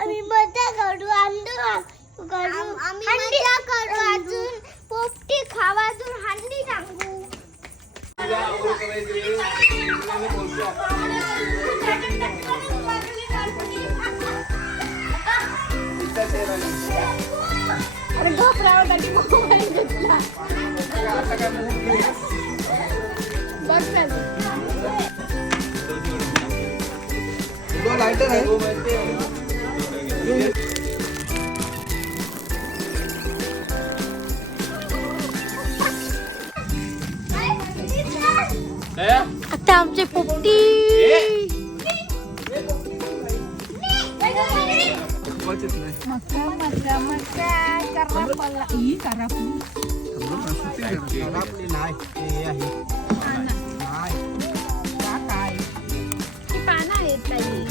आम्ही मजा करू आम्ही मजा करू अजून पोपटी खावा अजून हंडी टांगू अरे घाबरावसाठी मोबाईल घेतला बघ ना लाइटर है आता आमचे पोपटी मका मका मका करापला ई करापली काय ती पानं आहेत ताई